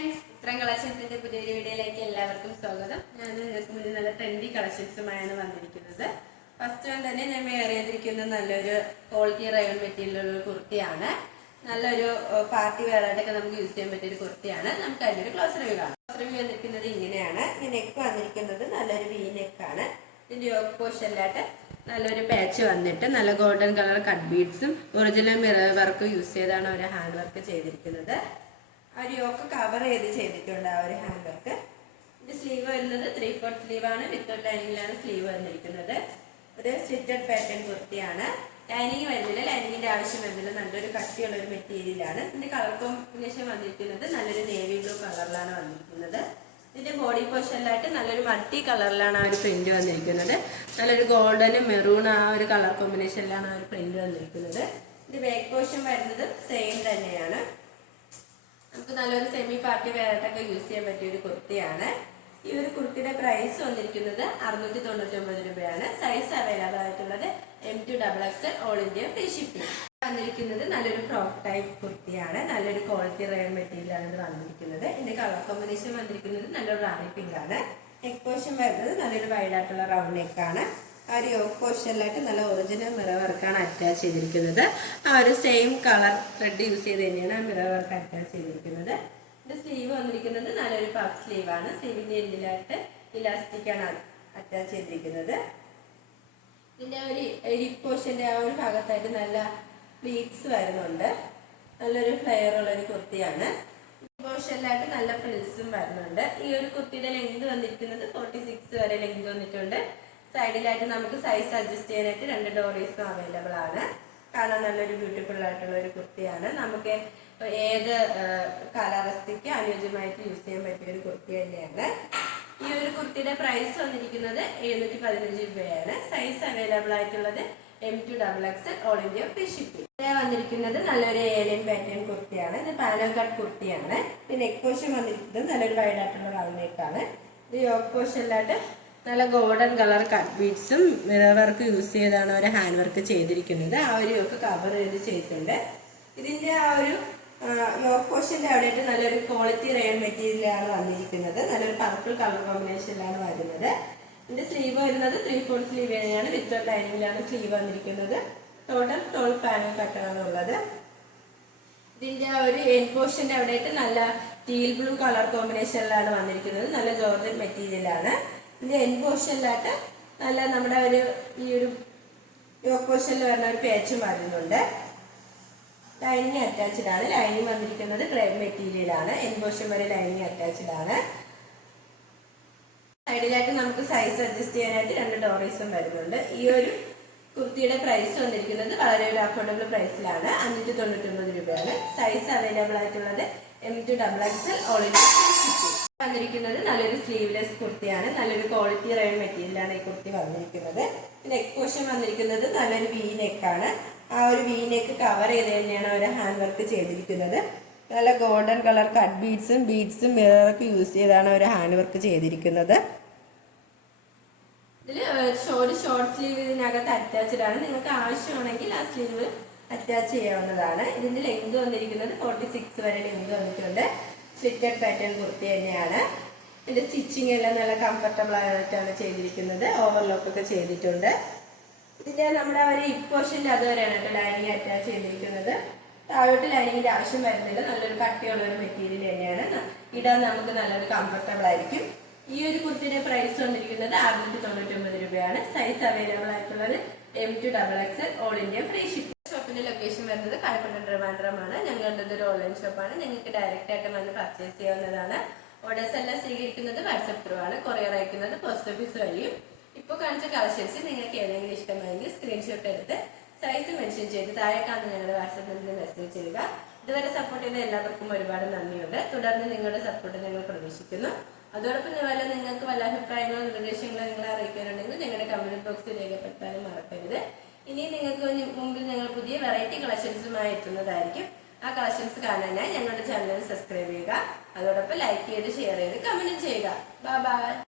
ഇത്രയും കളക്ഷൻസിന്റെ പുതിയൊരു വീഡിയോയിലേക്ക് എല്ലാവർക്കും സ്വാഗതം. ഞാൻ മുന്നിൽ നല്ല ട്രെൻഡി കളക്ഷൻസുമായാണ് വന്നിരിക്കുന്നത്. ഫസ്റ്റ് വൺ തന്നെ ഞാൻ വെയർ നല്ലൊരു ക്വാളിറ്റി റയൺ മെറ്റീരിയലുള്ള കുർത്തിയാണ്. നല്ലൊരു പാർട്ടി വേറായിട്ടൊക്കെ നമുക്ക് യൂസ് ചെയ്യാൻ പറ്റിയ ഒരു കുർത്തിയാണ്. നമുക്ക് അതിന്റെ ഒരു ക്ലോസ് റിവ്യൂ കാണാം. ക്ലോസ് റിവ്യൂ വന്നിരിക്കുന്നത് ഇങ്ങനെയാണ്. ഈ നെക്ക് വന്നിരിക്കുന്നത് നല്ലൊരു വി നെക്കാണ് ഇതിന്റെ യോക്ക് പോർഷനിലായിട്ട് നല്ലൊരു പാച്ച് വന്നിട്ട് നല്ല ഗോൾഡൻ കളർ കട്ട് ബീഡ്സും ഒറിജിനൽ മിറർ വർക്കും യൂസ് ചെയ്താണ് ഒരു ഹാൻഡ് വർക്ക് ചെയ്തിരിക്കുന്നത്. ആ ഒരു യോക്ക് കവർ ചെയ്ത് ചെയ്തിട്ടുണ്ട് ആ ഒരു ഹാൻഡ് വർക്ക് ഇത് സ്ലീവ് വരുന്നത് ത്രീ സ്ലീവ് ആണ്. വിത്തൗട്ട് ലൈനിങ്ങിലാണ് സ്ലീവ് വന്നിരിക്കുന്നത്. ഒരു സ്റ്റിറ്റഡ് പാറ്റേൺ കുർത്തിയാണ്. ലൈനിങ് വരുന്നില്ല. ലൈനിങ്ങിന്റെ ആവശ്യം വരുന്നില്ല. നല്ലൊരു കട്ടിയുള്ള ഒരു മെറ്റീരിയലാണ് ഇതിന്റെ കളർ കോമ്പിനേഷൻ വന്നിരിക്കുന്നത് നല്ലൊരു നേവി ബ്ലൂ കളറിലാണ് വന്നിരിക്കുന്നത്. ഇതിന്റെ ബോഡി പോർഷനിലായിട്ട് നല്ലൊരു മൾട്ടി കളറിലാണ് ആ ഒരു പ്രിന്റ് വന്നിരിക്കുന്നത്. നല്ലൊരു ഗോൾഡനും മെറൂൺ ആ ഒരു കളർ കോമ്പിനേഷനിലാണ് ആ ഒരു പ്രിന്റ് വന്നിരിക്കുന്നത്. ഇത് ബാക്ക് പോർഷൻ വരുന്നത് സെയിം തന്നെയാണ്. നമുക്ക് നല്ലൊരു സെമി പാർട്ടി വെയറായിട്ടൊക്കെ യൂസ് ചെയ്യാൻ പറ്റിയ ഒരു കുർത്തിയാണ്. ഈ ഒരു കുർത്തിയുടെ പ്രൈസ് വന്നിരിക്കുന്നത് അറുന്നൂറ്റി തൊണ്ണൂറ്റി ഒമ്പത് രൂപയാണ്. സൈസ് അവൈലബിൾ ആയിട്ടുള്ളത് M to double X all India free shipping വന്നിരിക്കുന്നത് നല്ലൊരു ഫ്രോക്ക് ടൈപ്പ് കുർത്തിയാണ്. നല്ലൊരു ക്വാളിറ്റി റയർ മെറ്റീരിയലാണ് ഇത് വന്നിരിക്കുന്നത്. ഇതിന്റെ കളർ കോമ്പിനേഷൻ വന്നിരിക്കുന്നത് നല്ലൊരു റാണി പിങ്ക് ആണ്. നെക്ക് പോർഷൻ വരുന്നത് നല്ലൊരു വൈഡ് ആയിട്ടുള്ള റൗണ്ട് നെക്കാണ് ആ ഒരു യോക്ക് പോർഷനിലായിട്ട് നല്ല ഒറിജിനൽ മിറർ വർക്കാണ് അറ്റാച്ച് ചെയ്തിരിക്കുന്നത്. ആ ഒരു സെയിം കളർ ത്രെഡ് യൂസ് ചെയ്ത് തന്നെയാണ് ആ മിറർ വർക്ക് അറ്റാച്ച് ചെയ്തിരിക്കുന്നത്. ഇതിന്റെ സ്ലീവ് വന്നിരിക്കുന്നത് നല്ലൊരു പഫ് സ്ലീവ് ആണ്. സ്ലീവിന്റെ എൻഡിലായിട്ട് ഇലാസ്റ്റിക് ആണ് അറ്റാച്ച് ചെയ്തിരിക്കുന്നത്. ഇതിന്റെ ഒരു ഹിപ്പ് പോർഷന്റെ ആ ഒരു ഭാഗത്തായിട്ട് നല്ല പ്ലീറ്റ്സ് വരുന്നുണ്ട്. നല്ലൊരു ഫ്ലെയർ ഉള്ള ഒരു കുർത്തിയാണ്. പോർഷനിലായിട്ട് നല്ല ഫ്രിൽസും വരുന്നുണ്ട്. ഈ ഒരു കുർത്തിയുടെ ലെങ്ത് വന്നിരിക്കുന്നത് ഫോർട്ടി സിക്സ് വരെ ലെങ്ത് വന്നിട്ടുണ്ട്. സൈഡിലായിട്ട് നമുക്ക് സൈസ് അഡ്ജസ്റ്റ് ചെയ്യാനായിട്ട് രണ്ട് ഡോറീസും അവൈലബിൾ ആണ്. കാണാൻ നല്ലൊരു ബ്യൂട്ടിഫുൾ ആയിട്ടുള്ള ഒരു കുർത്തിയാണ്. നമുക്ക് ഏത് കാലാവസ്ഥയ്ക്ക് അനുയോജ്യമായിട്ട് യൂസ് ചെയ്യാൻ പറ്റിയ ഒരു കുർത്തി തന്നെയാണ്. ഈ ഒരു കുർത്തിയുടെ പ്രൈസ് വന്നിരിക്കുന്നത് എഴുന്നൂറ്റി പതിനഞ്ച് രൂപയാണ്. സൈസ് അവൈലബിൾ ആയിട്ടുള്ളത് M to double X all India free shipping വന്നിരിക്കുന്നത് നല്ലൊരു ഏലിയൻ പാറ്റേൺ കുർത്തിയാണ്. ഇത് പാനൽ കട്ട് കുർത്തിയാണ്. പിന്നെ നെക്ക് പോഷൻ വന്നിരിക്കുന്നത് നല്ലൊരു വൈഡ് ആയിട്ടുള്ള റൗണ്ട് നെക്കാണ് ഇത് യോക്ക് പോഷനിലായിട്ട് നല്ല ഗോൾഡൻ കളർ കട്ട് ബീഡ്സും മിറർ വർക്ക് യൂസ് ചെയ്താണ് അവർ ഹാൻഡ് വർക്ക് ചെയ്തിരിക്കുന്നത്. ആ ഒരു ഒക്കെ കവർ ചെയ്ത് ചെയ്തിട്ടുണ്ട്. ഇതിന്റെ ആ ഒരു യോക്ക് പോഷന്റെ അവിടെയായിട്ട് നല്ലൊരു ക്വാളിറ്റി റയൺ മെറ്റീരിയലാണ് വന്നിരിക്കുന്നത്. നല്ലൊരു പർപ്പിൾ കളർ കോമ്പിനേഷനിലാണ് വരുന്നത്. ഇതിന്റെ സ്ലീവ് വരുന്നത് ത്രീ ഫോർ സ്ലീവ് തന്നെയാണ് വിത്ത് ലൈനിങ്ങിലാണ് സ്ലീവ് വന്നിരിക്കുന്നത്. ടോട്ടൽ ട്വൽവ് പാനൽ കട്ടാണ് ഉള്ളത്. ഇതിന്റെ ആ ഒരു എൻ പോർഷന്റെ അവിടെയായിട്ട് നല്ല ടീൽ ബ്ലൂ കളർ കോമ്പിനേഷനിലാണ് വന്നിരിക്കുന്നത്. നല്ല ജോർജൻ മെറ്റീരിയൽ ഇതിന്റെ എൻ പോർഷനിലായിട്ട് നല്ല നമ്മുടെ ഒരു ഈ ഒരു യോക്ക് പോർഷനിൽ വരുന്ന ഒരു പേച്ചും വരുന്നുണ്ട് ലൈനിങ് അറ്റാച്ച്ഡ് ആണ്. ലൈനിങ് വന്നിരിക്കുന്നത് ക്രേപ്പ് മെറ്റീരിയൽ ആണ്. എൻ പോർഷൻ വരെ ലൈനിങ് അറ്റാച്ച്ഡ് ആണ്. സൈഡിലായിട്ട് നമുക്ക് സൈസ് അഡ്ജസ്റ്റ് ചെയ്യാനായിട്ട് രണ്ട് ഡോറീസും വരുന്നുണ്ട്. ഈ ഒരു കുർത്തിയുടെ പ്രൈസ് വന്നിരിക്കുന്നത് വളരെ ഒരു അഫോർഡബിൾ പ്രൈസിലാണ് അഞ്ഞൂറ്റി തൊണ്ണൂറ്റി ഒമ്പത് രൂപയാണ്. സൈസ് അവൈലബിൾ ആയിട്ടുള്ളത് M to double X all India വന്നിരിക്കുന്നത് നല്ലൊരു സ്ലീവ്ലെസ് കുർത്തിയാണ്. നല്ലൊരു ക്വാളിറ്റി റയൺ മെറ്റീരിയലാണ് ഈ കുർത്തി വന്നിരിക്കുന്നത്. നെക്ക് പോർഷൻ വന്നിരിക്കുന്നത് നല്ലൊരു വി നെക്കാണ് ആ ഒരു വി നെക്ക് കവർ ചെയ്ത് തന്നെയാണ് അവർ ഹാൻഡ് വർക്ക് ചെയ്തിരിക്കുന്നത്. നല്ല ഗോൾഡൻ കളർ കട്ട് ബീഡ്സും ബീഡ്സും മിററൊക്കെ യൂസ് ചെയ്താണ് അവർ ഹാൻഡ് വർക്ക് ചെയ്തിരിക്കുന്നത്. ഇതിൽ ഷോർട്ട് ഷോർട്ട് സ്ലീവ് ഇതിനകത്ത് അറ്റാച്ച്ഡ് ആണ്. നിങ്ങൾക്ക് ആവശ്യമാണെങ്കിൽ ആ സ്ലീവ് അറ്റാച്ച് ചെയ്യാവുന്നതാണ്. ഇതിന്റെ ലെങ്ത് വന്നിരിക്കുന്നത് ഫോർട്ടി സിക്സ് വരെ ലെങ്ത് വന്നിട്ടുണ്ട്. സ്ലിറ്റഡ് പാറ്റേൺ കുർത്തി തന്നെയാണ്. ഇതിന്റെ സ്റ്റിച്ചിങ് എല്ലാം നല്ല കംഫർട്ടബിൾ ആയിട്ടാണ് ചെയ്തിരിക്കുന്നത്. ഓവർലോക്ക് ഒക്കെ ചെയ്തിട്ടുണ്ട്. ഇതിന്റെ നമ്മുടെ ഒരു ഇപ്പ് പോർഷന്റെ അതുവരെയാണ് കേട്ടോ ലൈനിങ് അറ്റാച്ച് ചെയ്തിരിക്കുന്നത്. താഴോട്ട് ലൈനിങ്ങിന്റെ ആവശ്യം വരുന്നില്ല. നല്ലൊരു കട്ടിയുള്ള ഒരു മെറ്റീരിയൽ തന്നെയാണ്. ഇടാൻ നമുക്ക് നല്ലൊരു കംഫർട്ടബിൾ ആയിരിക്കും. ഈ ഒരു കുർത്തിയുടെ പ്രൈസ് വന്നിരിക്കുന്നത് അറുന്നൂറ്റി തൊണ്ണൂറ്റി ഒമ്പത് രൂപയാണ്. സൈസ് അവൈലബിൾ ആയിട്ടുള്ളത് M to double X all India free ship ഷോപ്പിന്റെ ലൊക്കേഷൻ വരുന്നത് കഴക്കൊണ്ട് ട്രിവാൻഡ്രമാണ്. ഞങ്ങളുടെ ഒരു ഓൺലൈൻ ഷോപ്പാണ് നിങ്ങൾക്ക് ഡയറക്റ്റ് ആയിട്ട് വന്ന് പർച്ചേസ് ചെയ്യാവുന്നതാണ്. ഓർഡേഴ്സ് എല്ലാം സ്വീകരിക്കുന്നത് വാട്സപ്പ് ത്രൂ ആണ്. കൊറിയർ അയക്കുന്നത് പോസ്റ്റ് ഓഫീസ് വഴിയും. ഇപ്പോൾ കാണിച്ച കളക്ഷൻസ് നിങ്ങൾക്ക് ഏതെങ്കിലും ഇഷ്ടമായെങ്കിൽ സ്ക്രീൻഷോട്ട് എടുത്ത് സൈസ് മെൻഷൻ ചെയ്ത് താഴെ കാണുന്ന ഞങ്ങളുടെ വാട്സപ്പ് നമ്പറിൽ മെസ്സേജ് ചെയ്യുക ഇതുവരെ സപ്പോർട്ട് ചെയ്ത എല്ലാവർക്കും ഒരുപാട് നന്ദിയുണ്ട്. തുടർന്ന് നിങ്ങളുടെ സപ്പോർട്ട് ഞങ്ങൾ പ്രതീക്ഷിക്കുന്നു. അതോടൊപ്പം വല്ല നിങ്ങൾക്ക് വല്ല അഭിപ്രായങ്ങളോ നിർദ്ദേശങ്ങളോ നിങ്ങളെ അറിയിക്കാനുണ്ടെങ്കിൽ ഞങ്ങളുടെ കമന്റ് ബോക്സിൽ രേഖപ്പെടുത്താനും മറക്കരുത്. ഇനി നിങ്ങൾക്ക് മുന്നിൽ- മുമ്പിൽ ഞങ്ങൾ പുതിയ വെറൈറ്റി കളക്ഷൻസുമായി എത്തുന്നതായിരിക്കും. ആ കളക്ഷൻസ് കാണാനായി ഞങ്ങളുടെ ചാനൽ സബ്സ്ക്രൈബ് ചെയ്യുക. അതോടൊപ്പം ലൈക്ക് ചെയ്ത് ഷെയർ ചെയ്ത് കമന്റ് ചെയ്യുക. Bye bye